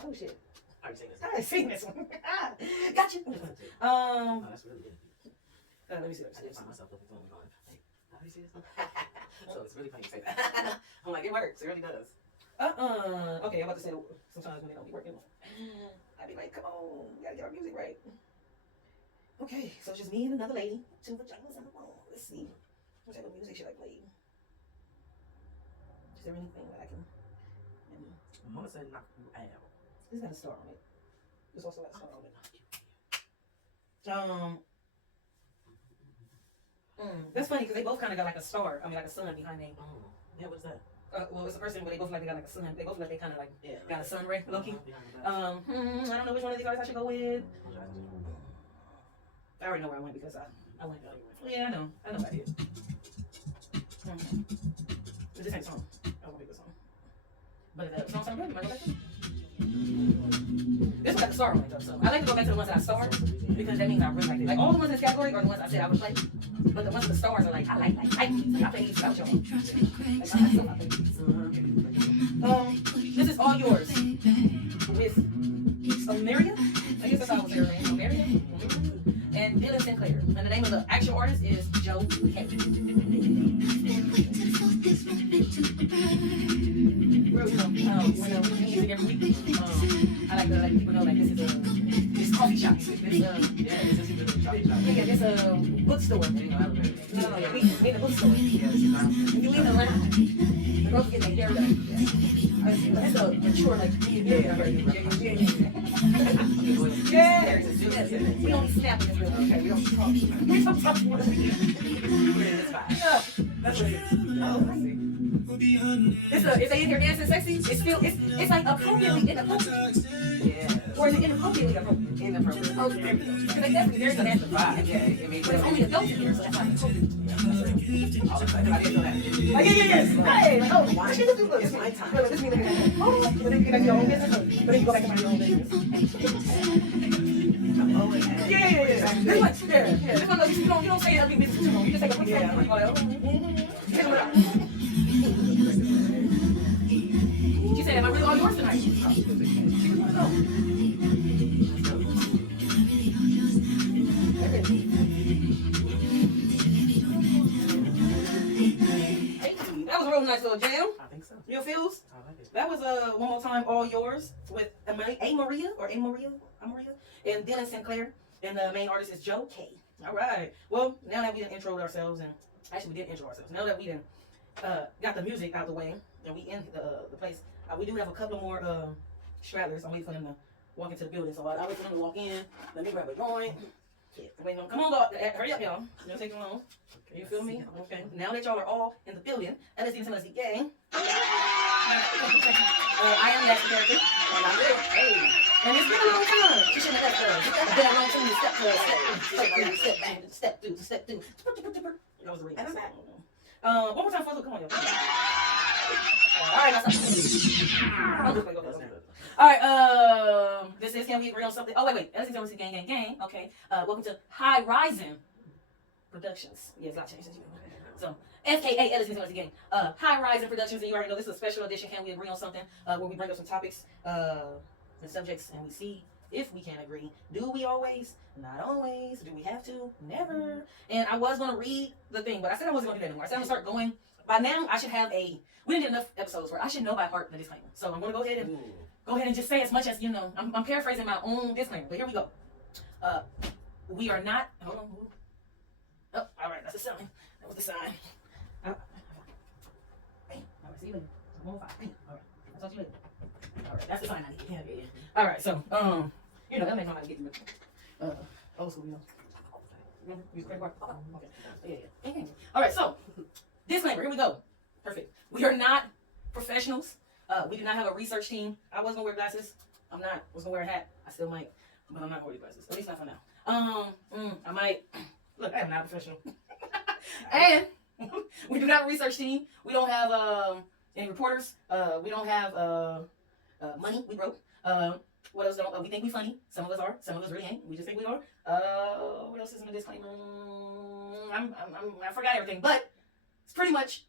Oh shit. I've seen this. I've seen this one. Gotcha. Oh, that's really good. Let me see. I did find myself looking through and going, hey, how do you see this? So it's really funny you say that. I'm like, it works. It really does. Okay, I'm about to say sometimes when they don't be working, I'd be like, come on, we gotta get our music right. Okay, so it's just me and another lady. 2 vaginas on the phone. Let's see. What type of music should I play? Is there anything that I can? I want to say knock you out. This got a star on it. This also got a star on it. That's funny because they both kind of got like a star. I mean, like a sun behind them. Yeah, what is that? Well, it's a person, but they both like they got like a sun. They both like they kind of like got a sun ray, low key. I don't know which one of these artists I should go with. I already know where I went because I went. Yeah, I know I did. But this ain't a song. I won't pick this song. But if the song sounds good, you might go back to it. This one got the star on it though, so I like to go back to the ones that I starred because that means I really like it. Like all the ones in this category are the ones I said I would play, but the ones with the stars are like I like these. I play these without y'all. Like I play these. This is all yours with Ameria. I guess that's how I was saying. Ameria and Dylan Sinclair. And the name of the actual artist is Joe K. When music every week, I like to let people know like this is this coffee shop. This bookstore. No, we in a bookstore. If you leave the line, the girls get their hair done. That's a mature like we don't snap in this real okay. We don't talk. We don't talk. We're in this vibe. That's what it is. Oh, I see. If they in here dancing sexy, it's still it's like appropriately inappropriate. Yeah. Or is it inappropriately appropriate? Inappropriate. Oh, there we go. Because they definitely there's a dance vibe. Yeah, I mean, but it's only adults in here, so that's not appropriate. All the time. I didn't know that. Like, yes. Hey, like, oh, why? It's my time. This means that oh, but then you get back to your own business. But then you go back to your own business. Yeah. This one, this one, you don't say ugly business too long. You just take a quick She said, am I really all yours tonight? That was a real nice little jam. I think so. Your feels? I like it. That was one more time, all yours with Maria and Dylan Sinclair, and the main artist is Joe K. All right. Well, now that we didn't intro ourselves, and actually we did intro ourselves. Now that we didn't got the music out the way, and we in the place, we do have a couple more stragglers. I'm waiting for them to walk into the building, so I wait for them to walk in. Let me grab a joint. Wait, no, come on, dog. Hurry up, y'all. Don't take too long. You feel me? Okay. Now that y'all are all in the building, LSD and LSD gang. I am that character, and I'm there. Hey. And it's been a long time. She shouldn't have left us. It's been a long time to step through. That was a ring. One more time, folks. Come on, y'all. All right, all right, this is Can We Agree on Something? Oh, wait. LSD gang. Okay. Welcome to High Rising Productions. Yes, I changed it. So, FKA LSD gang. High Rising Productions, and you already know this is a special edition. Can We Agree on Something? Where we bring up some topics and subjects, and we see if we can agree. Do we always? Not always. Do we have to? Never. And I was going to read the thing, but I said I wasn't going to do that anymore. I said I'm going to start going. By now, I should have we didn't get enough episodes where I should know by heart the disclaimer. So I'm going to go ahead and just say as much as, I'm paraphrasing my own disclaimer, but here we go. We are not, hold on. Oh, all right, that's the sign. That was the sign. All right, see you later. I'm on 5. All right, I'll talk to you later. All right, that's the sign I need. Yeah. All right, so, that makes me want to get through old school, Use credit card. Okay. Yeah. All right, so, disclaimer, here we go. Perfect. We are not professionals. We do not have a research team. I was gonna wear glasses. I'm not. I was gonna wear a hat. I still might, but I'm not gonna wear glasses. At least not for now. I might. Look, I am not a professional. And we do not have a research team. We don't have any reporters. We don't have money. We broke. What else don't we think we funny? Some of us are. Some of us really ain't. We just think we are. What else is in the disclaimer? I forgot everything, but it's pretty much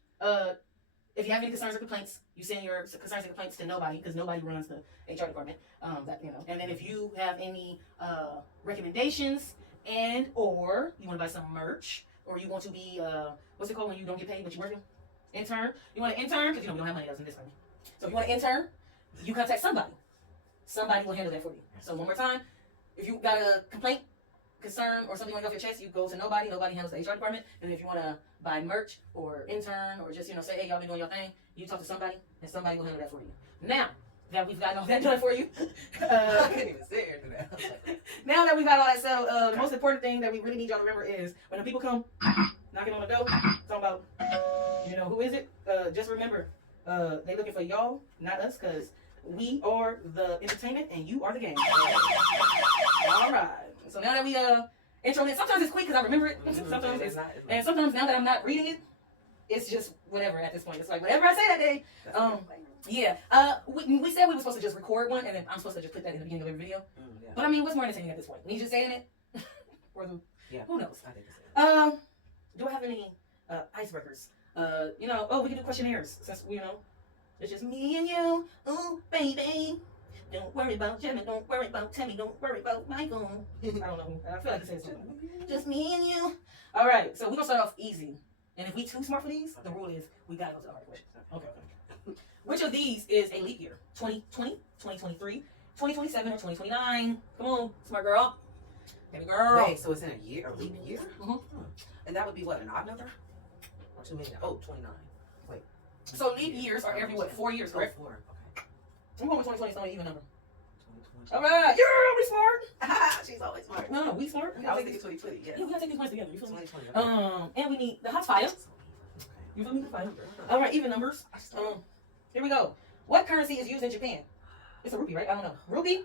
If you have any concerns or complaints, you send your concerns and complaints to nobody because nobody runs the HR department. And then if you have any recommendations and or you want to buy some merch or you want to be what's it called when you don't get paid but you're working? Intern. You want an intern because we don't have money else in this money. So if you want an intern, you contact somebody. Somebody will handle that for you. So one more time, if you got a complaint, concern, or something you want to go off your chest, you go to nobody. Nobody handles the HR department. And if you want to buy merch or intern or just say, hey, y'all been doing your thing, you talk to somebody, and somebody will handle that for you. Now that we've gotten all that done for you, I couldn't even sit here and do that. now that we've got all that settled, the most important thing that we really need y'all to remember is when the people come knocking on the door, talking about, who is it? Just remember, they looking for y'all, not us, because we are the entertainment and you are the game. All right. So now that we intro it, sometimes it's quick because I remember it. Sometimes it's not. And sometimes now that I'm not reading it, it's just whatever at this point. It's like whatever I say that day. Yeah. We said we were supposed to just record one and then I'm supposed to just put that in the beginning of every video. Yeah. But I mean, what's more entertaining at this point? Me just saying it? Or who knows? I think so. Do I have any icebreakers? We can do questionnaires since it's just me and you. Ooh, baby. Don't worry about Jimmy, don't worry about Timmy, don't worry about Michael. I don't know. I feel like it says something. Just me and you. All right, so we're going to start off easy. And if we too smart for these, the rule is we got to go to the hard questions. Okay. Which of these is a leap year? 2020, 2023, 2027, or 2029? Come on, smart girl. Baby girl. Wait, so it's in a year, a leap year? Mm-hmm. And that would be what, an odd number? Or too many? Oh, 29. Wait. So leap years are every, 4 years, correct? 4, okay. I'm going with 2020, it's not an even number. 2020. All right, yeah, we smart. She's always smart. No, we smart. I was thinking 2020, yeah. Yeah, we gotta take these points together. You feel me? 2020. Okay. And we need the hot fire. You feel me? The fire. All right, even numbers. Here we go. What currency is used in Japan? It's a rupee, right? I don't know. Rupee,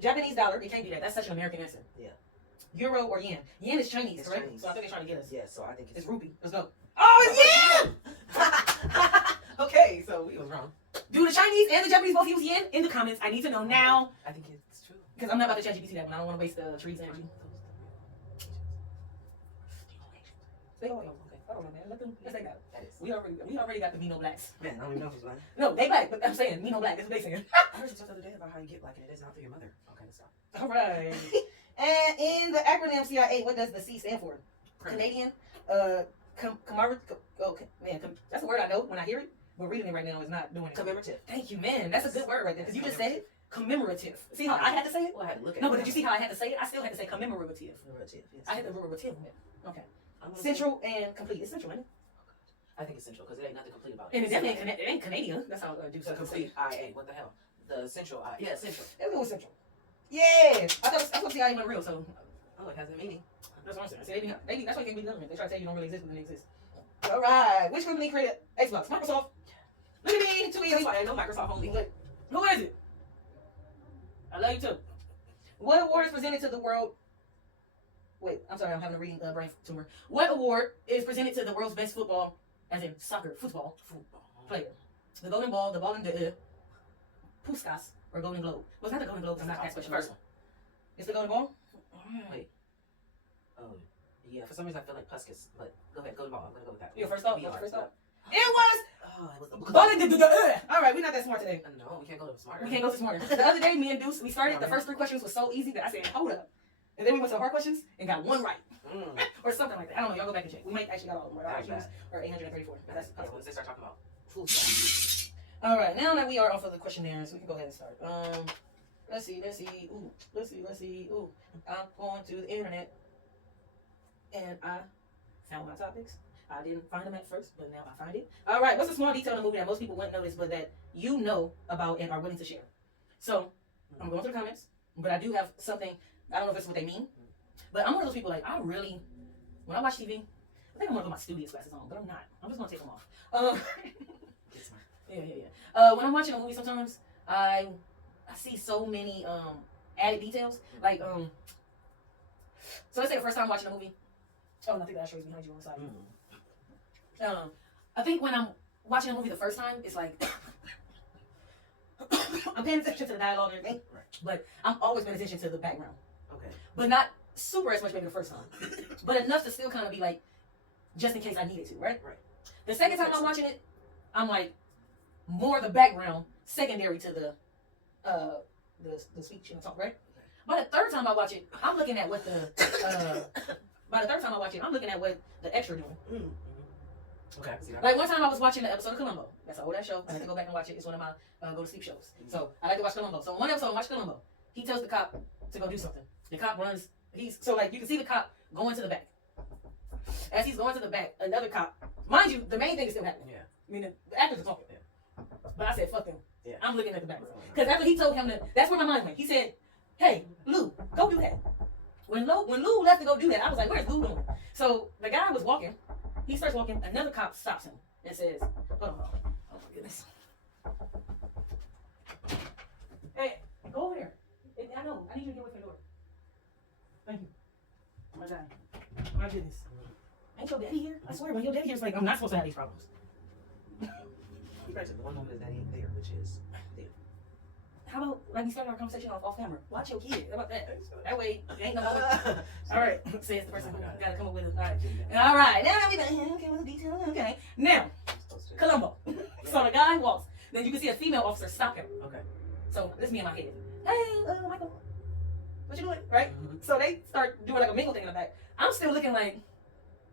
Japanese dollar. It can't be that. That's such an American answer. Yeah. Euro or yen? Yen is Chinese, It's correct? Chinese. So I think they're trying to get us. Yeah, so I think It's rupee. Let's go. Oh, it's yen! Okay, so we was wrong. Do the Chinese and the Japanese both use yen? In the comments, I need to know now. I think it's true. Because I'm not about to ChatGPT that one. I don't want to waste the trees energy. Stay on. Okay. I don't know, man. Let's take that. That is. We already got the Mino blacks. Man, I don't even know who's lying. No, they black, but I'm saying Mino black. That's what they saying. I heard you talk the other day about how you get black and it is not through your mother. Okay, let's stop. All right. And in the acronym CIA, what does the C stand for? Canadian. That's a word I know when I hear it, but reading it right now is not doing it. Commemorative. Thank you, man. That's a good word right there. Because you just said it. Commemorative. See how I had to say it? Well, I had to look at No, it. but did you see how I had to say it? I still had to say commemorative. Commemorative, yes. I had the commemorative. Okay. I'm gonna Central and complete. It's central, ain't it? I think it's central because it ain't nothing complete about it. And it definitely ain't Canadian. That's how I do The something. complete IA. What the hell? The central IA. Yeah, central. Let's go with central. Yeah. I thought CIA wasn't real, so Oh, it has a meaning. that's what I'm saying. See, that's why you can't be the government. They try to tell you don't really exist, but they exist. All right. Which company created Xbox? Microsoft. Look at me. Too easy. That's why I know Microsoft only. Look. Who is it? I love you too. What award is presented to the world? Wait, I'm sorry. I'm having a reading brain tumor. What award is presented to the world's best football, as in football player? The Golden Ball, the Ballon d'Or, Puskas, or Golden Globe? Well, it's not the Golden Globe. I'm not that question. First one. It's the Golden Ball? Wait. Oh, yeah. For some reason, I feel like Puskas. But go ahead. Golden Ball. I'm going to go with that. Your first thought? BR. First thought? It was Oh, it was the Ballon d'Or. All right, we're not that smart today. No, we can't go to smarter. We can't go to smarter. The other day, me and Deuce, we started. The first 3 questions was so easy that I said, hold up. And then we went to the hard questions and got 1 right. Or something like that. I don't know. Y'all go back and check. We might actually got all of them right. Our IQs are 834. But that's Yeah, possible. once they start talking about food stuff. All right. Now that we are off of the questionnaires, we can go ahead and start. Let's see. Ooh, let's see. Ooh, I'm going to the internet. And I found my topics. I didn't find them at first, but now I find it. All right. What's a small detail in the movie that most people wouldn't notice, but that you know about and are willing to share? So, I'm going through the comments, but I do have something. I don't know if it's what they mean, but I'm one of those people, like, I really, when I watch TV, I think I'm going to put my studious glasses on, but I'm not. I'm just going to take them off. Get smart. Yeah. When I'm watching a movie, sometimes I see so many added details. Like, so let's say the first time watching a movie. Oh, and I think the ashtray is behind you on the side. I think when I'm watching a movie the first time, it's like I'm paying attention to the dialogue and everything, Right. but I'm always paying attention to the background. Okay. But not super as much maybe the first time, but enough to still kind of be like, just in case I needed to, right? Right. The second time I'm watching it, I'm like more the background, secondary to the speech and the talk, right? By the third time I watch it, I'm looking at what I'm looking at what the extra doing. Mm-hmm. Okay. Like one time I was watching the episode of Columbo. That's an old show. I had to go back and watch it. It's one of my go to sleep shows. So I like to watch Columbo. So one episode I watch Columbo. He tells the cop to go do something. The cop runs. So like you can see the cop going to the back. As he's going to the back, another cop. Mind you, the main thing is still happening. Yeah. I mean the actors are talking. Yeah. But I said fuck them. Yeah. I'm looking at the back. Because after he told him that, that's where my mind went. He said, "Hey, Lou, go do that." When Lou left to go do that, I was like, "Where's Lou going?" So the guy was walking. He starts walking. Another cop stops him and says, "Oh my goodness. Hey, go over there. I know. I need you to get away from the door. Thank you. Oh my God. My goodness. Ain't your daddy here? I swear, when your daddy here, it's like, I'm not supposed to have these problems." You guys, the one moment is that ain't there, which is there. How about, like, we started our conversation off camera? Watch your kid. How about that? That way, ain't no all right, says the person who got to come up with it. All right. Now we okay, with the details. Okay. Now, Columbo. So the guy walks. Then you can see a female officer stop him. Okay. So this is me in my head. Hey, Michael, what you doing? Right? Mm-hmm. So they start doing like a mingle thing in the back. I'm still looking like,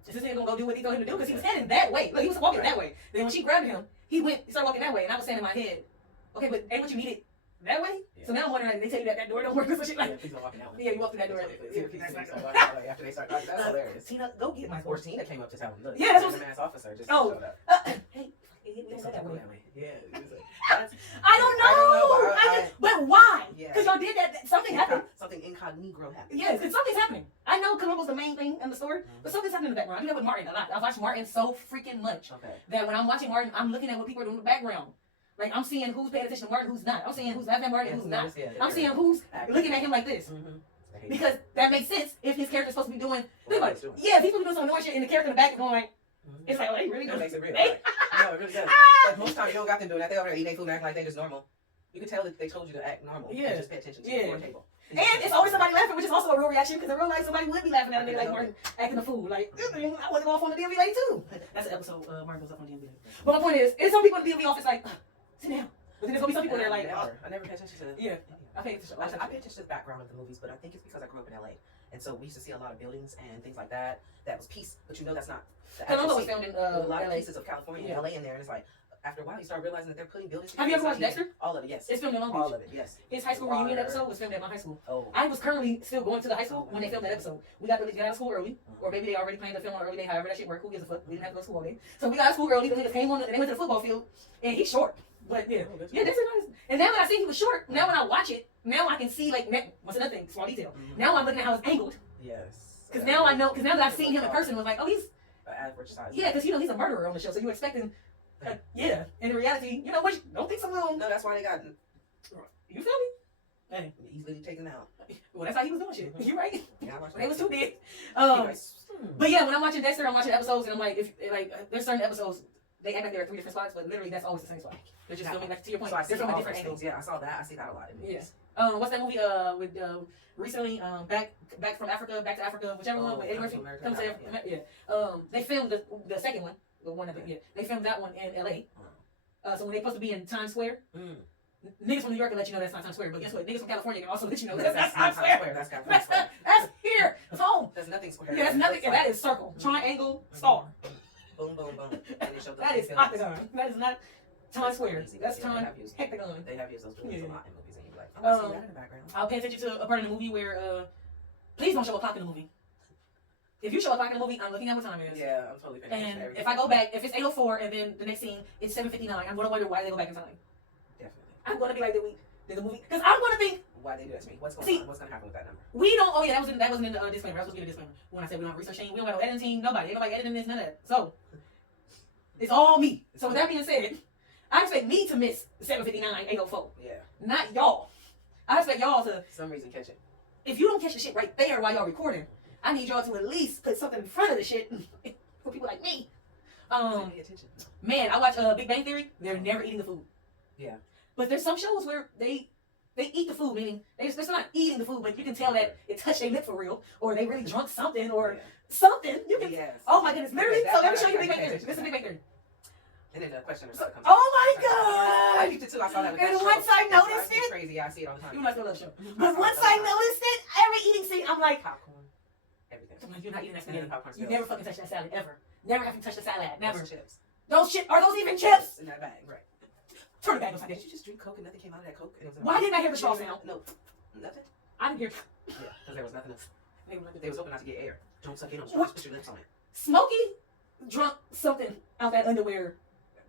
is this nigga gonna go do what he told him to do? Because he was heading that way. Look, he was walking that way. Then when she grabbed him, he started walking that way, and I was saying in my head, okay, but ain't what you needed that way? Yeah. So now I'm wondering, they tell you that door don't work or some shit like. Yeah, please don't walk that way. Yeah, you walk through that door. After they start talking, that's hilarious. Tina, go get my. Or Tina came up to tell him, look, yeah, that's what the mass officer just showed up. Hey, we don't go that way. Yeah. I don't know. But why? Because y'all did that. Something happened. Something incognito happened. Yes, something's happening. I know Columbo's the main thing in the story, but something's happening in the background. I do that with Martin a lot. I watch Martin so freaking much that when I'm watching Martin, I'm looking at what people are doing in the background. Like, I'm seeing who's paying attention to Martin, who's not. I'm seeing who's laughing at Martin, who's not. I'm seeing who's looking at him like this. Mm-hmm. Because that makes sense if his character's supposed to be doing. Think about it. Yeah, if he's supposed to be doing some annoying shit and the character in the back is going like, it's like, oh, they really do. It makes it real. Right? No, it really does. Like, most times you don't got them doing that. They over there eating their food and acting like they just normal. You can tell that they told you to act normal. Yeah. And just pay attention to your table. And it's always somebody laughing, which is also a real reaction, because in real life somebody would be laughing at a nigga like Martin acting a fool. Like, I want to go off on the DMV lady too. That's an episode Martin goes up on the DMV lady. But my point is some people in the DMV office like, sit down. But then there's gonna be some people there like, I never pay attention to. Yeah, I pay attention. I pay attention to the background of the movies, but I think it's because I grew up in LA, and so we used to see a lot of buildings and things like that. That was peace, but you know that's not. Columbo was filmed in a lot of pieces of California and LA in there, and it's like after a while you start realizing that they're putting buildings. Have you ever watched Dexter? All of it, yes. It's filmed in Long Beach. All of it, yes. His high school reunion episode was filmed at my high school. Oh. I was currently still going to the high school when they filmed that episode. We got to get out of school early, or maybe they already planned to film on an early day. However that shit worked, who gives a fuck? We didn't have to go to school all day, so we got out of school early. The niggas came on, and they went to the football field, and he's short. But yeah, this is nice. And now when I see he was short, now when I watch it, now I can see like what's another thing, small detail. Mm-hmm. Now I'm looking at how it's angled. Yes. Because now I know. Because now that I've seen him in person, was like, oh, he's average size. Yeah, because he's a murderer on the show, so you're expecting. Yeah, and in reality, what? Don't think so long. No, that's why they got. You feel me? Hey, easily taken out. Well, that's how he was doing shit. You're right. Yeah, they was too big. But yeah, when I'm watching Dexter, I'm watching episodes, and I'm like, there's certain episodes. They act like they're at 3 different spots, but literally that's always the same spot. They're just filming, like, to your point, so they're from a different angle. Yeah, I saw that. I see that a lot in movies. Yeah. What's that movie with recently back from Africa, back to Africa, whichever one with Eddie Murphy comes to Africa. Yeah. They filmed the second one, the one that they filmed that one in LA. So when they're supposed to be in Times Square, niggas from New York can let you know that's not Times Square, but guess what? Niggas from California can also let you know that's Times Square. That's California Square. That's here. It's home. There's nothing square. Yeah, that's nothing. That is circle, triangle, star. Boom, boom, boom. That is octagon. That is not Times Square. That's Times hectagon. They have used those buildings a lot in movies, and you're like, oh, I see that in the background. I'll pay attention to a part of the movie where, please don't show a clock in the movie. If you show a clock in the movie, I'm looking at what time it is. Yeah, I'm totally paying attention to everything. If I go back, if it's 8:04 and then the next scene it's 7:59, I'm gonna wonder why they go back in time. Definitely. I'm gonna be like, did the movie? Because I'm gonna think. Why they do that to me? What's going on? What's gonna happen with that number? We don't. Oh yeah, that wasn't in the disclaimer. That was supposed to be the disclaimer. When I said we don't have research team, we don't have no editing team. Nobody. Ain't nobody editing this. None of that. So it's all me. So with that being said, I expect me to miss 7:59, 8:04. Yeah. Not y'all. I expect y'all to some reason catch it. If you don't catch the shit right there while y'all recording, I need y'all to at least put something in front of the shit for people like me. Pay attention. Man, I watch Big Bang Theory. They're never eating the food. Yeah. But there's some shows where they eat the food, meaning they're still not eating the food, but you can tell that it touched their lip for real, or they really drunk something, or something. You can. Yes. Oh my goodness! Literally, so let me show you Big Bang Theory. This is Big Bang Theory. And then the questioner comes. Oh my I god! peeped it too. I saw that. And once I noticed it, crazy. Yeah, I see it all the time. you must love show. But once I noticed it, every eating scene, I'm like, popcorn, everything. I'm like, you're not eating that spaghetti. Popcorn. You never fucking touch that salad ever. Never have you touch the salad. Never. Those chips. Those shit. Are those even chips? In that bag, right? Turn the bag upside down. Did you just drink Coke and nothing came out of that Coke? And it was Why didn't I hear the straw sound? No, nothing. I didn't hear. Yeah, because there was nothing else. They was hoping not to get air. Don't suck in on What? put your lips on it. Smokey drunk something out that underwear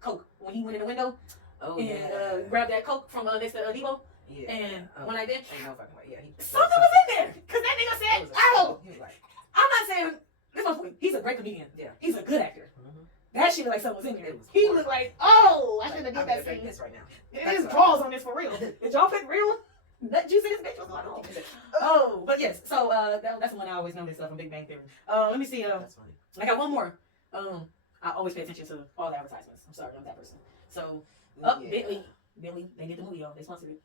Coke when he went in the window and grabbed that Coke from next to Debo. Yeah. And when I did, ain't no fucking way. Yeah, something was in there because that nigga said, "Oh." He was like, I'm not saying this motherfucker. He's a great comedian. Yeah. He's a good actor. mm-hmm. That shit looked like something was in there. It was He horrible. looked like, oh, I should have did I'm that gonna scene. this right now. It is draws on this for real. Did y'all put real nut juice in this bitch? What's going on? Oh, but yes. So that's the one I always notice from Big Bang Theory. Let me see. That's funny. I got one more. I always pay attention to all the advertisements. I'm sorry, I'm that person. So Billy, they did the movie, y'all. They sponsored it.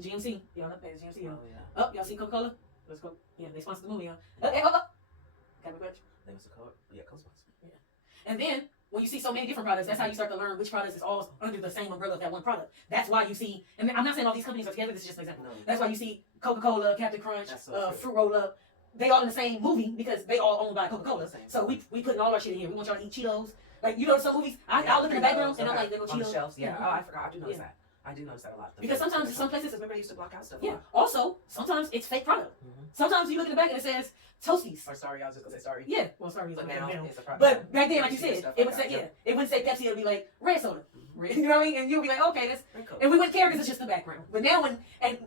GMC, y'all know that's GMC, y'all. Oh, yeah. Y'all see Coca-Cola? Let's go. Yeah, they sponsored the movie, y'all. Got a grudge? They was co-sponsor. Yeah. And then when you see so many different products, that's how you start to learn which products is all under the same umbrella of that one product. That's why you see, and I'm not saying all these companies are together. This is just an example. No. That's why you see Coca-Cola, Captain Crunch, So Fruit Roll Up. They all in the same movie because they all owned by Coca-Cola. So we putting all our shit in here. We want y'all to eat Cheetos. Like, you know, some movies, I'll look in the background and I'm like, they go on the Cheetos. shelves. Yeah. Mm-hmm. Oh, I forgot. I do notice that. I do notice that a lot. Because sometimes in some places, remember they used to block out stuff. yeah. Also, sometimes it's fake product. Mm-hmm. Sometimes you look in the back and it says Toasties. Or sorry, I was just gonna say sorry. Yeah. Well, sorry. But now it's a product. But back then, like you see said, stuff it like would say, that. yeah, it wouldn't say Pepsi. It would be like red soda. Mhm. You know what I mean? And you'll be like, okay, that's. Very cool. And we wouldn't care because it's just the background. But now and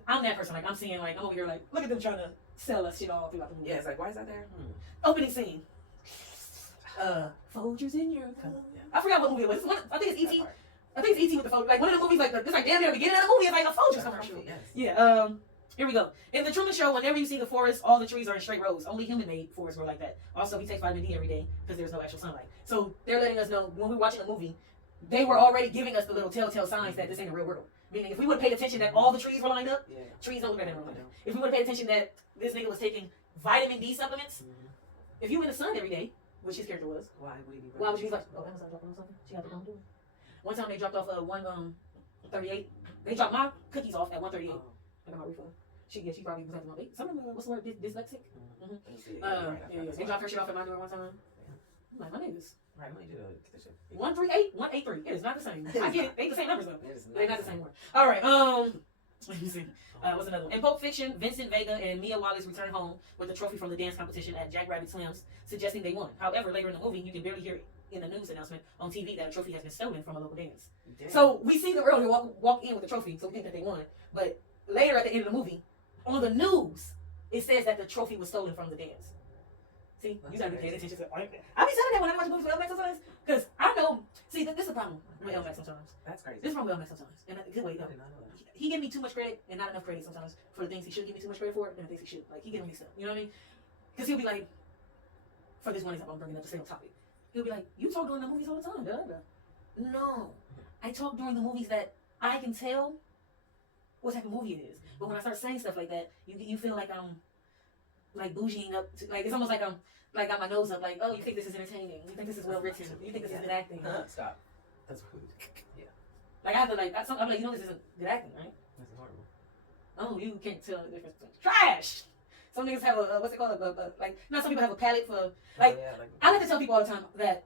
I'm that person. Like, I'm seeing, like, I'm over here, like, look at them trying to sell us shit all throughout the movie. Yeah, it's like, why is that there? Opening scene. Folgers in your cup. Yeah. I forgot what movie it was. I think it's That E.T. part. I think it's E.T. with the Folgers. Like, one of the movies, like, it's like damn near the beginning of the movie, it's like a Folgers commercial. Yes. Yeah, here we go. In the Truman Show, whenever you see the forest, all the trees are in straight rows. Only human-made forests grow like that. Also, he takes vitamin D every day because there's no actual sunlight. So they're letting us know when we're watching a movie, they were already giving us the little telltale signs that this ain't a real world. Meaning, if we would have paid attention that all the trees were lined up, Yeah. trees don't look like that in real life. If we would have paid attention that this nigga was taking vitamin D supplements, if you were in the sun every day, which his character was, Why would he be? why would you be like, oh, Amazon dropped off something? She got the wrong doing. One time they dropped off 138. They dropped my cookies off at 138. I got my refund. She probably was having my something. What's the word? Dyslexic. Yeah. They dropped her shit off at my door one time. I'm like, my niggas. Right, I need you to get this shit. 138, 183. It is not the same. I get it. They the same numbers though. It is They're not the same word. All right. Let me see. What's another one? In Pulp Fiction, Vincent Vega and Mia Wallace return home with a trophy from the dance competition at Jack Rabbit Slim's, suggesting they won. However, later in the movie, you can barely hear it in the news announcement on TV that a trophy has been stolen from a local dance. Damn. So we see them earlier walk in with the trophy, so we think that they won. But later at the end of the movie, on the news, it says that the trophy was stolen from the dance. See, you gotta be paying attention to. I be telling that when I watch movies with Elmax sometimes, because I know. See, this is the problem with Elmax sometimes. That's crazy. This is from Elmax sometimes, and good way. I did not know that. He give me too much credit and not enough credit sometimes for the things he should give me too much credit for and the things he should. Like, he give me stuff. You know what I mean? Because he'll be like, for this one example, I'm bringing up the same topic. He'll be like, you talk during the movies all the time, No, I talk during the movies that I can tell what type of movie it is. But when I start saying stuff like that, you feel like I'm like bougieing up. Like, it's almost like I'm like got my nose up. Like, oh, you think this is entertaining? You think this is well written? You think this is good acting? Stop. That's rude. Yeah. Like, I have to like. I'm like, you know, this isn't good acting, right? That's horrible. Oh, you can't tell the difference between trash. Some niggas have a what's it called? Like, some people have a palate for like. I like to tell people all the time that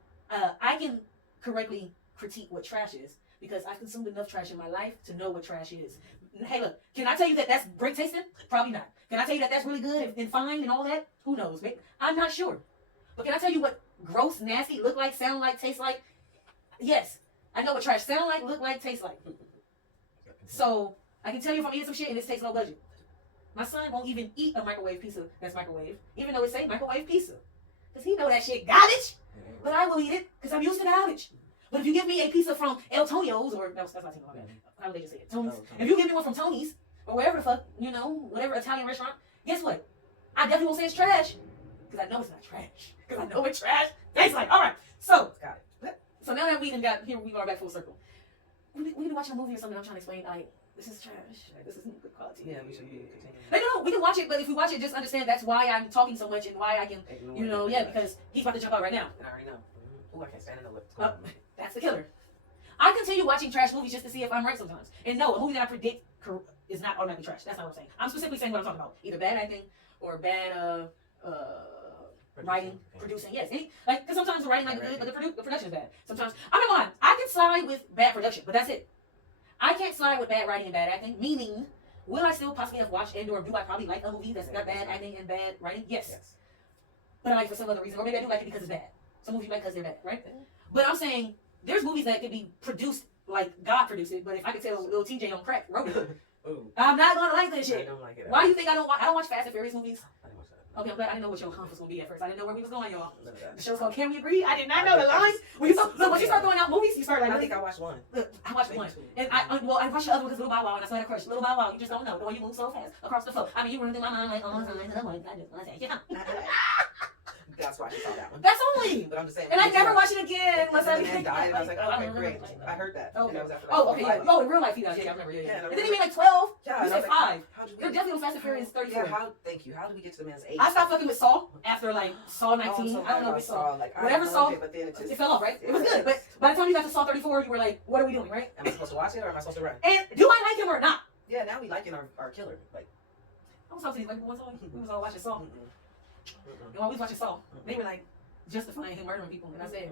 I can correctly critique what trash is because I've consumed enough trash in my life to know what trash is. Hey, look, can I tell you that that's great tasting? Probably not. Can I tell you that that's really good and fine and all that? Who knows, man? I'm not sure. But can I tell you what gross, nasty, look like, sound like, taste like? Yes, I know what trash sound like, look like, taste like. So I can tell you if I'm eating some shit and this tastes low budget. My son won't even eat a microwave pizza that's microwave, even though it say microwave pizza. Because he know that shit garbage. But I will eat it because I'm used to garbage. But if you give me a pizza from El Tonio's, or that's not Tino, my bad. How would they just say it? Tony's. If you give me one from Tony's, or wherever the fuck, you know, whatever Italian restaurant, guess what? I definitely won't say it's trash. Because I know it's not trash. Because I know it's trash tastes like. All right. So, Got it. So now that we even got, here we are back full circle. We can watch a movie or something, I'm trying to explain, like, this is trash. Like, this isn't good quality. Yeah, we should be continuing. Like, no, we can watch it, but if we watch it, just understand that's why I'm talking so much and why I can, you know, yeah, because he's about to jump out right now. And I already know. Oh, I can't stand it. That's the killer. I continue watching trash movies just to see if I'm right sometimes. And no, a movie that I predict is not automatically trash. That's not what I'm saying. I'm specifically saying what I'm talking about. Either bad acting or bad writing, producing. Yes, because sometimes the writing might be good, but the production is bad. Sometimes I'm not lying. I can slide with bad production, but that's it. I can't slide with bad writing and bad acting. Meaning, will I still possibly have watched and or do I probably like a movie that's got bad acting and bad writing? Yes. But I like it for some other reason, or maybe I do like it because it's bad. Some movies you like because they're bad, right? But I'm saying there's movies that can be produced like God produced it, but if I could tell little TJ on crack wrote it, I'm not gonna like this shit. I don't like it. Why do you think I don't watch Fast and Furious movies? Okay, I'm glad I didn't know what your conf was gonna be at first. I didn't know where we was going, y'all. The show's called Can We Agree? I did not know the lines. When you start throwing out movies, you start like. I think I watched one. Look, I watched one, and I watched the other one because Little Bow Wow, and I saw that crush. Little Bow Wow, you just don't know the way you move so fast across the floor. I mean, you run through my mind like, oh my God, yeah. That's why I saw that one. That's only. But I'm just saying. And I never watch it again unless I died, and I was like, oh, okay, great. I heard that. Okay. And that was after Okay. Yeah. Oh, in real life, he died. Yeah, I remember. Yeah. And then he made like 12. Yeah, you said 5. You're We, definitely on Fast and Furious 34. Yeah, thank you. How did we get to the man's 8? I stopped fucking with Saw after like Saw 19. I don't know which Saw. Like, whatever Saw. But then it fell off, right? It was good. But by the time you got to Saw 34, you were like, what are we doing, right? Am I supposed to watch it or am I supposed to run? And do I like him or not? Yeah, now we liking our killer. Like, I was talking to these white people one time. We was all watching Saw. And while we was watching Saw, they were like justifying him murdering people. And I said,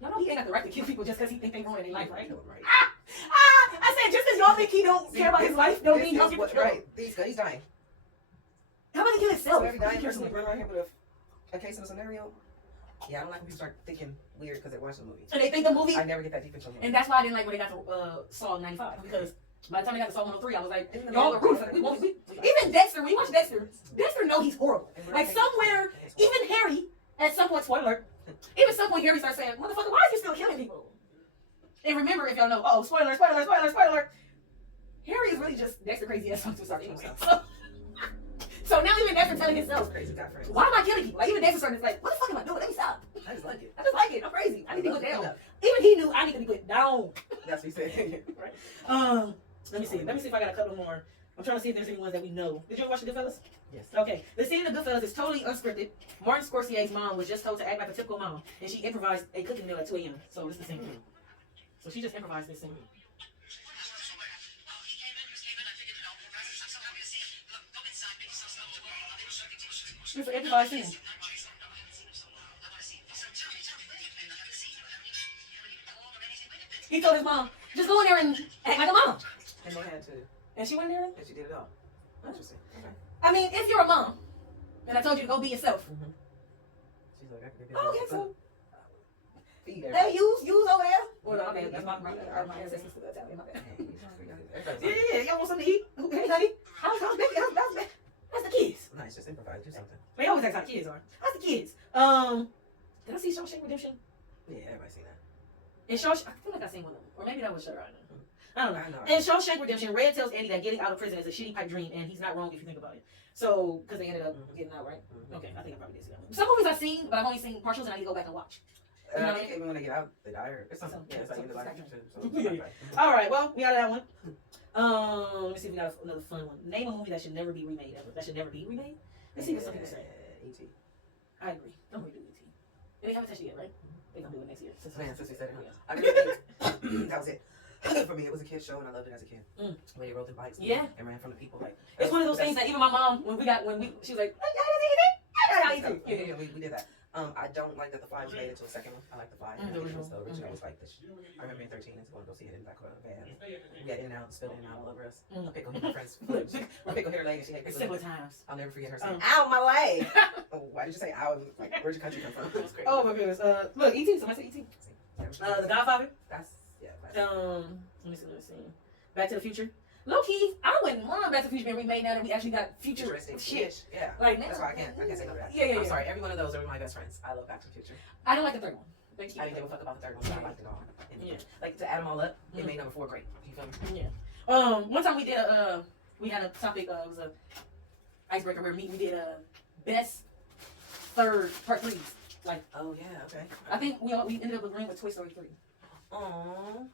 y'all know he ain't got the right to kill people just because he think they ruining their life, right? I said, just because y'all think he don't care about his life, don't mean y'all people kill him. Right, he's dying. How about he kill himself? So every dying person run around here with a case of a scenario. Yeah, I don't like when people start thinking weird because they're watching the movie. And they think the movie. I never get that deep into the movie. And that's why I didn't like when they got to Saw 95 because by the time they got to Saw 103, I was like, y'all are rooting for it. Even Dexter, when you watch Dexter know he's horrible. Like somewhere, even Harry, at some point, spoiler alert, even at some point Harry starts saying, motherfucker, why is he still killing people? And remember, if y'all know, spoiler, Harry is really just Dexter crazy ass fuck to start anyway. So now even Dexter telling himself, why am I killing people? Like even Dexter started like, what the fuck am I doing? Let me stop. I just like it. I'm crazy. I need to be put down. Even he knew I need to be put down. That's what he said. Right. Let me see if I got a couple more. I'm trying to see if there's any ones that we know. Did you ever watch The Goodfellas? Yes. Okay. The scene in The Goodfellas is totally unscripted. Martin Scorsese's mom was just told to act like a typical mom, and she improvised a cooking meal at 2 a.m. So this is the same thing. So she just improvised this scene. It's an improvised scene. He told his mom, just go in there and act like a mom. And they had to. And she went in there? And she did it all. Interesting. Okay. I mean, if you're a mom, and I told you to go be yourself. She's like, I can okay, so. Feed hey, use over there. Well, no, okay, that's my ancestors. Yeah, y'all want something to eat? Hey, honey, how's Becky? How's the kids? Nice, just improvise, do something. They always ask how the kids are. How's the kids? Did I see Shawshank Redemption? Yeah, everybody seen that. In Shawshank, I feel like I seen one of them, or maybe that was Shutter Island. I don't know. In Shawshank Redemption, Red tells Andy that getting out of prison is a shitty pipe dream, and he's not wrong if you think about it. So, because they ended up getting out, right? Okay, I think I probably did see that one. Some movies I've seen, but I've only seen partials, and I need to go back and watch. You know I think even when they get out, they die. Or it's something. Yeah, it's like in the life too. All right, well, we got that one. Let me see if we got another fun one. Name a movie that should never be remade ever. That should never be remade. Let's see what some people say. E.T. I agree. Don't redo E.T. And they haven't touched it yet, right? They're gonna do it next year. Since we said it. I really think that was it. For me, it was a kid's show, and I loved it as a kid. When you rode the bikes, and ran from the people. Like it's one of those things that even my mom, she was like, yeah, we did that. I don't like that the 5 was made into a second one. I like the 5. The original was like this. I remember being 13 and going to go see it in the back of a van. We had In-N-Out, spilled In-N-Out all over us. A pickle hit my friend's foot. A pickle hit her leg, and she had pickle. Several times. I'll never forget her saying, "Ow, my leg!" Why did you say "ow"? Like, where'd your country come from? It was crazy. Oh my goodness. Look, E.T. Somebody say E.T. The Godfather. That's let me see. Back to the Future. Low key, I wouldn't mind Back to the Future being remade now that we actually got futuristic shit. Yeah. Like that's why I can't say no to that. Yeah. I'm sorry, every one of those are my best friends. I love Back to the Future. I don't like the third one. I didn't give a fuck about the third one, but I liked it all. And like to add them all up, it made number 4 great. You feel me? Yeah. One time we had a topic. It was a icebreaker where we did a best third part 3s. Like, oh yeah, okay. I think we ended up agreeing with Toy Story 3. Aww.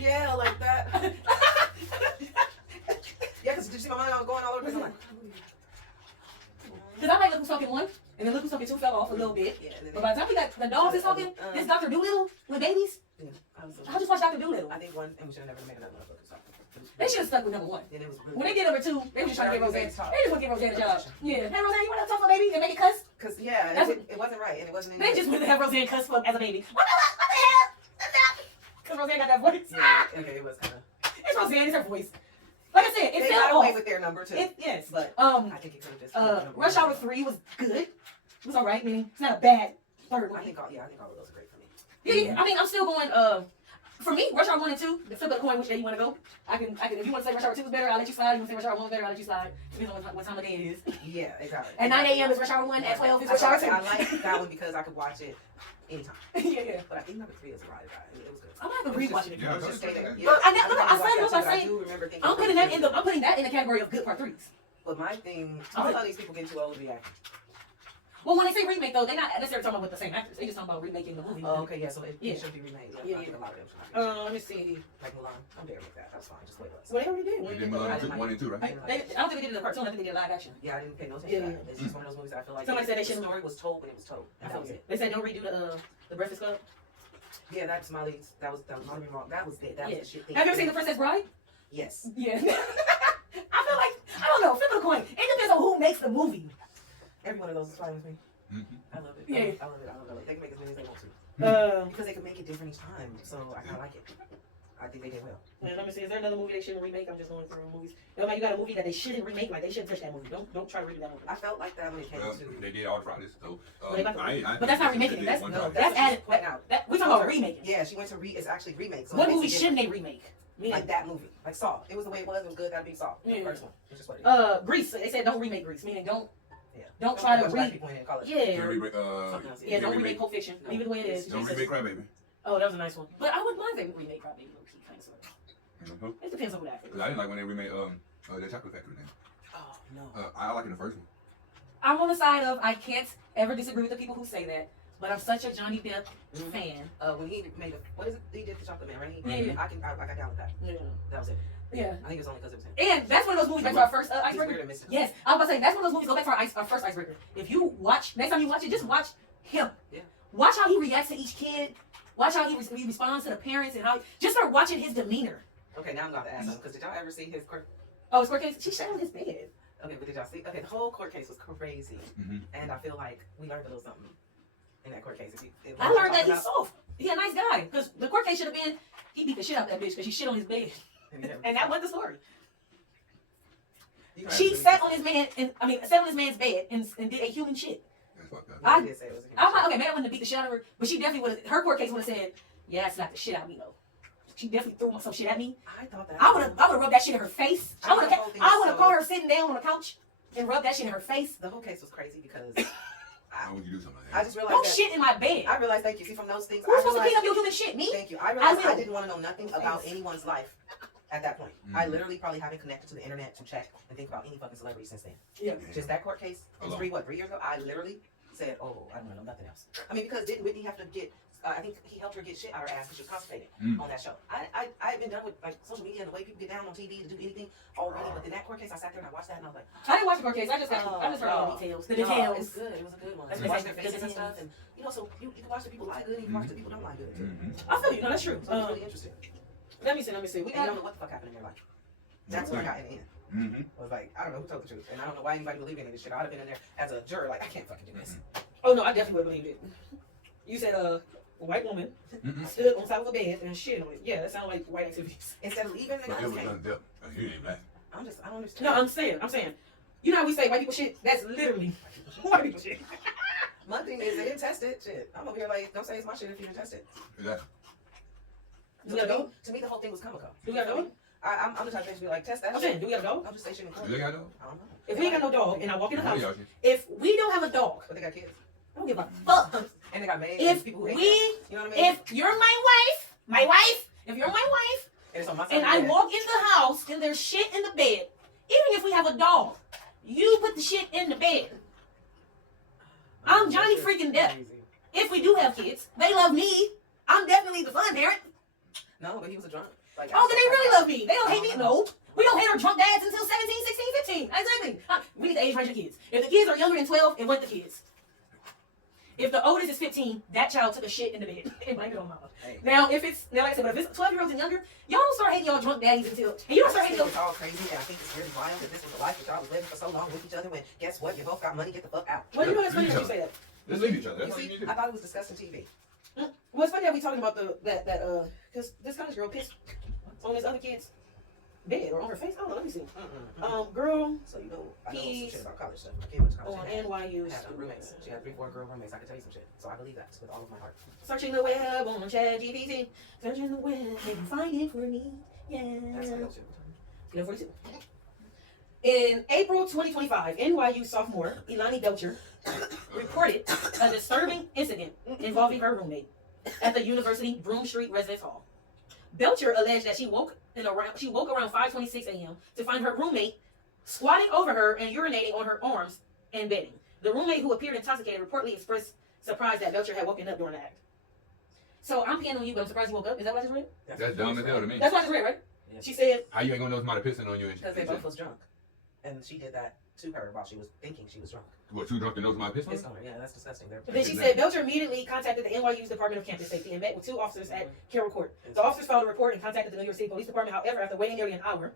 Yeah, like that. Yeah, because did you see my mind? I was going all over the place. I'm like, because I like Look Who's Talking 1, and then Look Who's Talking 2 fell off a little bit. Yeah, but by the time we got the dogs is talking, this Dr. Doolittle with babies, Yeah, I just watched Dr. Doolittle. I think one, and we should have never made another motherfucker. So. They should have stuck with number one. Then it was really When they did number two, they were just trying to get Roseanne. They just want to get Roseanne a job. Yeah. Hey, Roseanne, you want to talk for a baby and make it cuss? Because, it wasn't right, and it wasn't They just wanted to have Roseanne cuss for as a baby. What the hell? Because Roseanne got that voice. Yeah, okay, it was kind of. It's Roseanne, it's her voice. Like I said, it they fell got off. away with their number two. Yes. But I think it could have just. Rush Hour 3 was good. It was alright, meaning it's not a bad third one. I think all of those are great for me. Yeah. I mean, I'm still going, for me, Rush Hour 1 and 2, the flip of the coin, which day you want to go. I can, if you want to say Rush Hour 2 is better, I'll let you slide. If you want to say Rush Hour 1 is better, I'll let you slide. Depends on what time of day it is. Yeah, exactly. At 9 a.m. is Rush Hour 1, at 12 is Rush Hour 2. I like that one because I could watch it anytime. Yeah. But I think number 3 is a ride. It was good. I'm not gonna rewatch it again. Just stay there. Look, I said it. I do remember thinking. I'm putting that in the category of good part 3s. But my thing, I don't know these people getting too old to be acting. Well, when they say remake though, they're not necessarily talking about with the same actors. They just talking about remaking the movie. Oh, okay, yeah. So it should be remade. Yeah, I think a lot of them should. Let me see. Like Mulan, I'm there with that. That's fine. Just wait. Well, they already did. They did Mulan 1 and 2, right? I don't think they did it in the cartoon. I think they did live action. Yeah, I didn't pay no attention to that. It's just one of those movies that I feel like Somebody said they the shouldn't. story was told when it was told. And that was it. They said don't redo the Breakfast Club. Yeah, that's my lead. That was don't get me wrong. That was it. That was the shit thing. Have you ever seen The Princess Bride? Yes. Yeah. I feel like I don't know. Flip of the coin. It depends on who makes the movie. Every one of those is fine with me. I love it. Yeah. I love it. They can make as many as they want to. Because they can make it different each time. So I kind of like it. I think they did well. Let me see. Is there another movie they shouldn't remake? I'm just going through movies. No, man, you got a movie that they shouldn't remake. Like they shouldn't touch that movie. Don't try to redo that movie. I felt like that when it came to. They did all the Fridays, so. But that's not remaking it. That's added. We're talking about remaking. Yeah, she went to it's actually remake. So what movie shouldn't they remake? Like that movie, like Saw. It was the way it was. It was good. That'd be Saw. The first one. Which is what it is. Grease. They said don't remake Grease. Meaning don't don't try to remake. Don't remake Pulp Fiction. Leave it the way it is. Don't remake Crybaby. Oh, that was a nice one. But I wouldn't mind if they remake Crybaby. Kind of sort of. It depends on who that is. I didn't like when they remade the Chocolate Factory name. Oh no. I like it in the first one. I'm on the side of I can't ever disagree with the people who say that. But I'm such a Johnny Depp fan. When he made what is it? He did the Chocolate Man, right? Yeah. I got down with that. Yeah. That was it. Yeah. I think it was only because it was him. And that's one of those movies back to our first icebreaker. Yes. Yes. I was about to say that's one of those movies go back to our first icebreaker. If you watch next time you watch it, just watch him. Yeah. Watch how he reacts to each kid. Watch how he responds to the parents and how just start watching his demeanor. Okay, now I'm going to ask him because did y'all ever see his court? Oh, his court case? She shut on his bed. Okay, but did y'all see? Okay, the whole court case was crazy, and I feel like we learned a little something in that court case. I learned that he's soft. He's a nice guy because the court case should have been he beat the shit out of that bitch because she shit on his bed, and that wasn't the story. She sat on his man's bed and did a human shit. I did say it was a I'm like, okay, maybe I wouldn't have beat the shit out of her, but she definitely would have. Her court case would have said, "Yeah, I slapped the shit out of me though." She definitely threw some shit at me. I thought that. I would have rubbed that shit in her face. I would have caught her sitting down on the couch and rubbed that shit in her face. The whole case was crazy because Why would you do something like that? I just realized don't shit in my bed. I realized. Thank you. See, from those things, Who's supposed to clean up your human shit? Me? Thank you. I realized I didn't want to know nothing about anyone's life at that point. I literally probably haven't connected to the internet to check and think about any fucking celebrity since then. Yeah. Just that court case. It was 3 years ago. I literally said, "Oh, I don't want to know nothing else." I mean, because didn't Whitney have to get? I think he helped her get shit out of her ass because she was constipated on that show. I had been done with like social media and the way people get down on TV to do anything already, but in that court case, I sat there and I watched that and I was like, I didn't watch the court case. I just heard all the details. The details. It's good. It was a good one. That's You watch their the faces and details. stuff, and so you can watch the people lie good and you can watch the people don't lie good too. I feel you. No, that's true. So it's really interesting. Let me see. We And you got don't know what the fuck happened in your life. That's what I got in the end. I was like, I don't know who told the truth, and I don't know why anybody believed any of this shit. I'd have been in there as a juror, like I can't fucking do this. Oh no, I definitely would believe it. You said a white woman stood on top of a bed and shit on it. Yeah, that sounds like white activities. Instead of leaving, the guns came. You ain't black. I don't understand. No, I'm saying. You know how we say white people shit? That's literally white people shit. My thing is they didn't test it. Shit, I'm over here like, don't say it's my shit if you didn't test it. Exactly. Do we gotta go? To me, the whole thing was comical. Do we gotta go? I'm the type of bitch to be like, test that I'm shit. saying, do we gotta go? I'll just say shit in court. Do they got dog? I don't know. If we ain't got no dog and I walk in the house, Yeah. if we don't have a dog, But they got kids. I don't give a fuck. And they got maids. If and people who hate we, them. You know what I mean? if you're my wife, if you're my wife, And it's on my side and of the I bed. walk in the house and there's shit in the bed, even if we have a dog, you put the shit in the bed. I'm Johnny freaking Depp. Crazy. If we do have kids, they love me. I'm definitely the fun parent. No, but he was a drunk. Like, Oh, then they really love me. They don't hate me. No. We don't hate our drunk dads until 17, 16, 15. Exactly. We need to age range the kids. If the kids are younger than 12, it went the kids. If the oldest is 15, that child took a shit in the bed and blamed it on mama. Hey. Now, if it's, now like I said, but if it's 12-year-olds and younger, y'all don't start hating y'all drunk daddies until, and you don't start hating It's all crazy, and I think it's really wild that this was the life that y'all was living for so long with each other when, guess what? You both got money, get the fuck out. Well, you know what's funny that you say that. Let's leave each other. You That's all you see, need to do. I thought it was disgusting TV. Well, it's funny that we talking about because this college girl pissed on this other kid's bed or on her face. I don't know, let me see. Girl So you know, I know some Peace. shit about college stuff. My kid went to college. on and had NYU. roommates. She had 3-4 girl roommates. I can tell you some shit. So I believe that with all of my heart. Searching the web on ChatGPT. Searching the web, maybe find it for me. Yeah. That's my shit. Kilo 42. In April 2025, NYU sophomore Elani Belcher reported a disturbing incident involving her roommate at the University Broome Street Residence Hall. Belcher alleged that she woke around 5:26 a.m. to find her roommate squatting over her and urinating on her arms and bedding. The roommate, who appeared intoxicated, reportedly expressed surprise that Belcher had woken up during the act. So I'm peeing on you, but I'm surprised you woke up. Is that what I just read? That's dumb as hell to me. That's what I just read, right? Yeah. She said, How you ain't gonna know somebody pissing on you and Because they both was drunk. And she did that to her while she was thinking she was drunk. What, too drunk to know somebody pissing on Pissed you? on her. Yeah, that's disgusting. They're then she said Belcher immediately contacted the NYU's Department of Campus Safety and met with 2 officers at Carroll Court. The officers filed a report and contacted the New York City Police Department. However, after waiting nearly an hour,